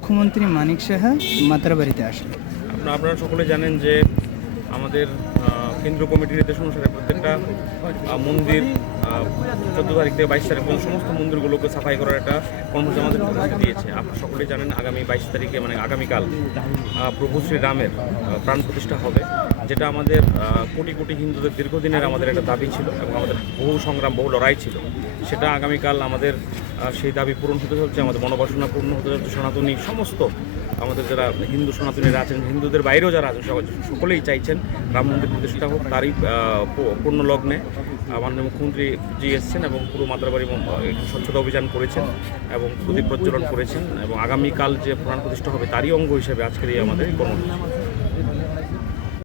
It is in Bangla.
মুখ্যমন্ত্রী মানিক সাহা মাতারবাড়িতে আসলেন। আপনারা সকলে জানেন যে আমাদের কেন্দ্রীয় কমিটির নির্দেশ অনুসারে প্রত্যেকটা মন্দির 14 তারিখ থেকে 22 তারিখ পর্যন্ত সমস্ত মন্দিরগুলোকে সাফাই করার একটা কর্মসূচি আমাদের পক্ষ থেকে দিয়েছে। আপনারা সকলেই জানেন আগামী 22 তারিখে মানে আগামীকাল প্রভু শ্রীরামের প্রাণ প্রতিষ্ঠা হবে, যেটা আমাদের কোটি কোটি হিন্দুদের দীর্ঘদিনের আমাদের একটা দাবি ছিল এবং আমাদের বহু সংগ্রাম বহু লড়াই ছিল। সেটা আগামীকাল আমাদের সেই দাবি পূরণ হতে চলছে, আমাদের মনোবাসনা পূর্ণ হতে চলছে। সনাতনী সমস্ত আমাদের যারা হিন্দু সনাতনীরা আছেন, হিন্দুদের বাইরেও যারা আছেন, সকলেই চাইছেন রাম মন্দির প্রতিষ্ঠা হোক। তারই পূর্ণ লগ্নে মাননীয় মুখ্যমন্ত্রী জি এসছেন এবং পুরো মাতারবাড়ি স্বচ্ছতা অভিযান করেছেন এবং প্রদীপ প্রজ্বলন করেছেন এবং আগামীকাল যে প্রাণ প্রতিষ্ঠা হবে তারই অঙ্গ হিসেবে আজকের এই আমাদের কর্মসূচি।